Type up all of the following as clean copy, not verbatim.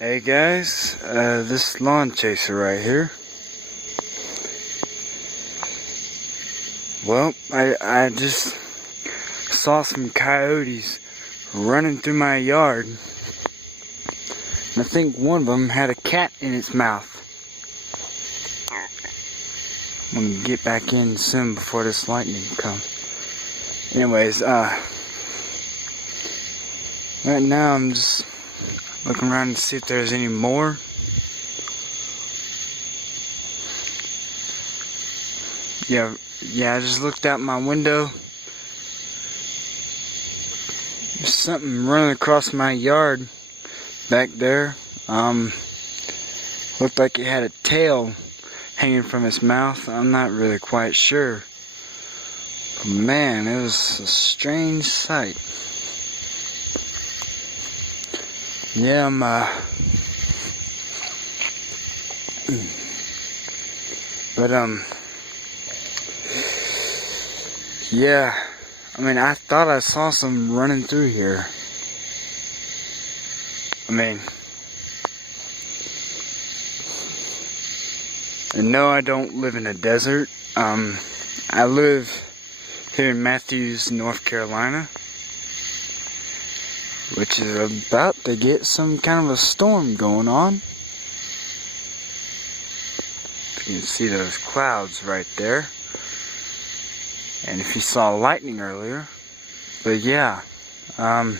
Hey guys, this lawn chaser right here. Well, I just saw some coyotes running through my yard. And I think one of them had a cat in its mouth. I'm gonna get back in soon before this lightning comes. Anyways, right now I'm just looking around to see if there's any more. Yeah, I just looked out my window. There's something running across my yard back there. Looked like it had a tail hanging from its mouth. I'm not really quite sure. But man, it was a strange sight. Yeah, yeah, I mean, I thought I saw some running through here. I mean, and no, I don't live in a desert. I live here in Matthews, North Carolina, which is about to get some kind of a storm going on. You can see those clouds right there. And if you saw lightning earlier. But yeah, well,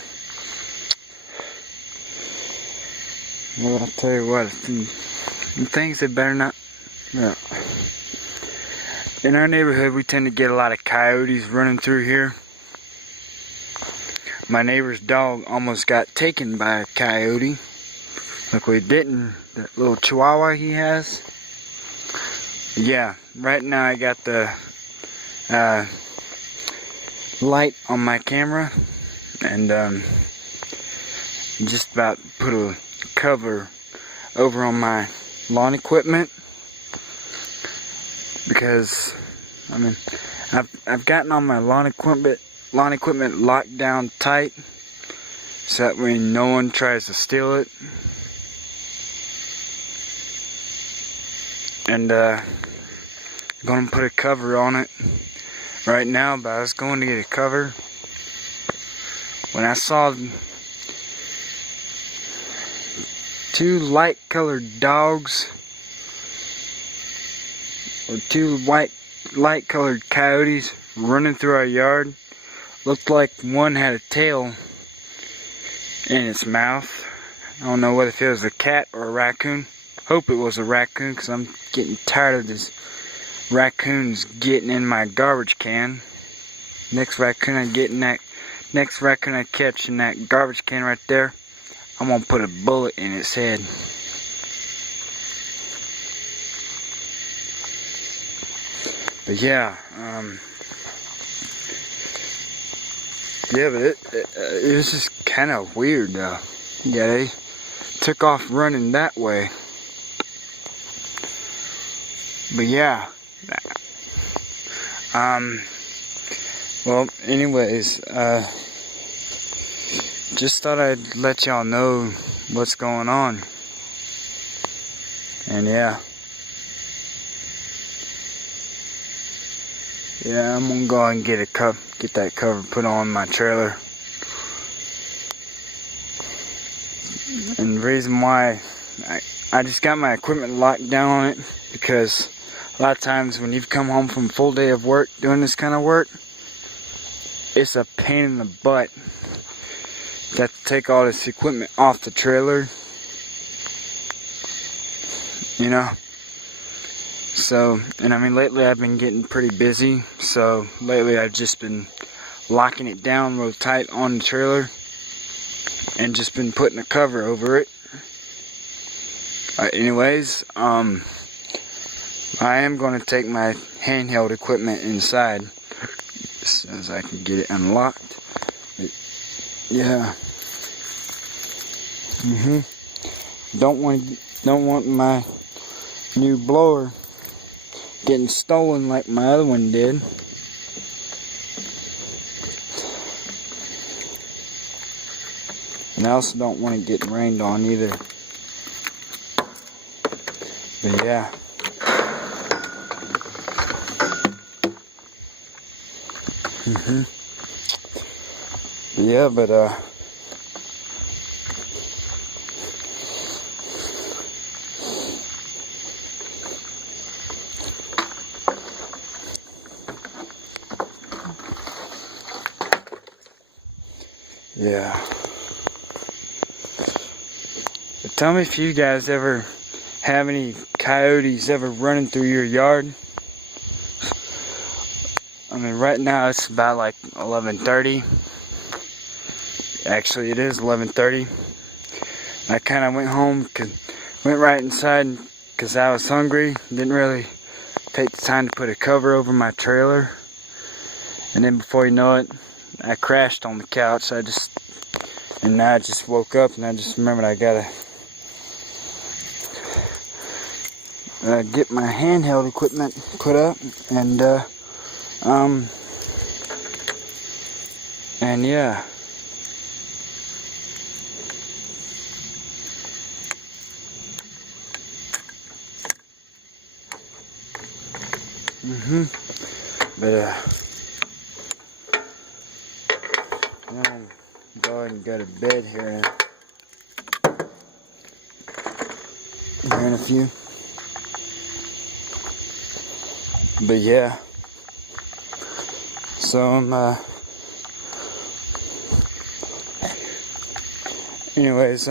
I'll tell you what, things that better not, yeah. In our neighborhood, we tend to get a lot of coyotes running through here. My neighbor's dog almost got taken by a coyote. Luckily it didn't. That little chihuahua he has. Yeah, right now I got the light on my camera, and just about put a cover over on my lawn equipment, because I mean I've gotten all my lawn equipment locked down tight so that way no one tries to steal it. And I'm gonna put a cover on it right now, but I was going to get a cover when I saw two light colored dogs, or two light colored coyotes running through our yard. Looked like one had a tail in its mouth. I don't know whether if it was a cat or a raccoon. Hope it was a raccoon, because I'm getting tired of this raccoons getting in my garbage can. Next raccoon I catch in that garbage can right there, I'm gonna put a bullet in its head. But yeah, yeah, but it was just kind of weird though. Yeah, they took off running that way. But yeah, well, anyways, just thought I'd let y'all know what's going on. And yeah, I'm gonna go and get that cover put on my trailer. And the reason why I just got my equipment locked down on it, because a lot of times when you've come home from a full day of work doing this kind of work, it's a pain in the butt to have to take all this equipment off the trailer, you know. So, and I mean, lately I've been getting pretty busy, so lately I've just been locking it down real tight on the trailer and just been putting a cover over it. Anyways, I am going to take my handheld equipment inside as soon as I can get it unlocked. But yeah. Don't want my new blower getting stolen like my other one did. And I also don't want it getting rained on either. But yeah. Yeah, but yeah. But tell me if you guys ever have any coyotes ever running through your yard. I mean, right now it's about like 11:30. Actually, it is 11:30. I kind of went home, went right inside because I was hungry. Didn't really take the time to put a cover over my trailer. And then before you know it, I crashed on the couch. And now I just woke up and I just remembered I gotta get my handheld equipment put up, and yeah. But I'm gonna go ahead and go to bed here in a few. But yeah, so anyways,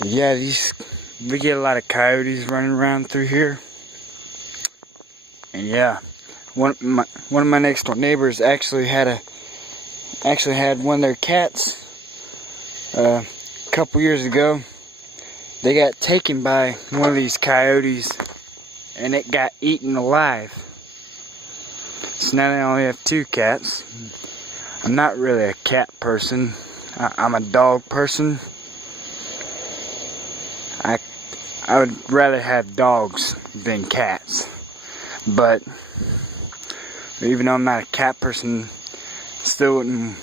yeah, we get a lot of coyotes running around through here, and yeah, one of my next door neighbors actually had one of their cats a couple years ago. They got taken by one of these coyotes, and it got eaten alive. So now they only have 2 cats. I'm not really a cat person. I'm a dog person. I would rather have dogs than cats. But even though I'm not a cat person, still wouldn't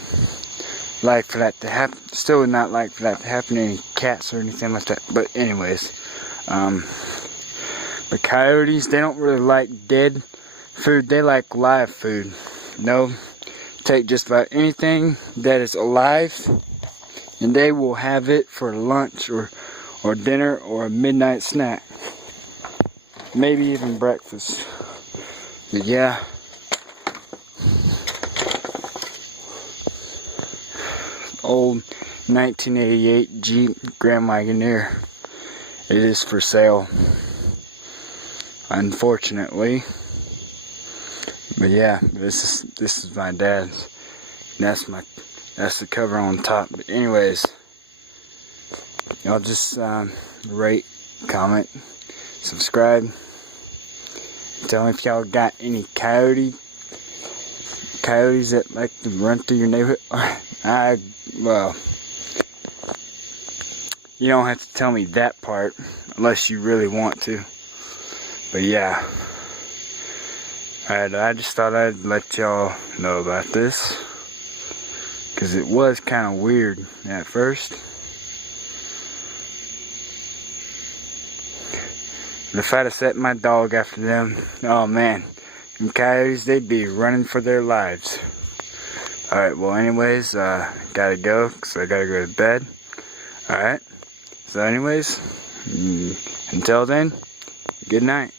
like for that to happen. Still would not like for that to happen to any cats or anything like that. But anyways, the coyotes, they don't really like dead food. They like live food. No, take just about anything that is alive, and they will have it for lunch or dinner or a midnight snack. Maybe even breakfast. But yeah. Old 1988 Jeep Grand Wagoneer. It is for sale, unfortunately. But yeah, this is my dad's. That's the cover on top. But anyways, y'all just rate, comment, subscribe. Tell me if y'all got any coyotes that like to run through your neighborhood. Well, you don't have to tell me that part unless you really want to. But yeah. Alright, I just thought I'd let y'all know about this, because it was kind of weird at first. But if I'd have set my dog after them, oh man, them coyotes, they'd be running for their lives. Alright, well anyways, gotta go, because I gotta go to bed. Alright, so anyways, until then, good night.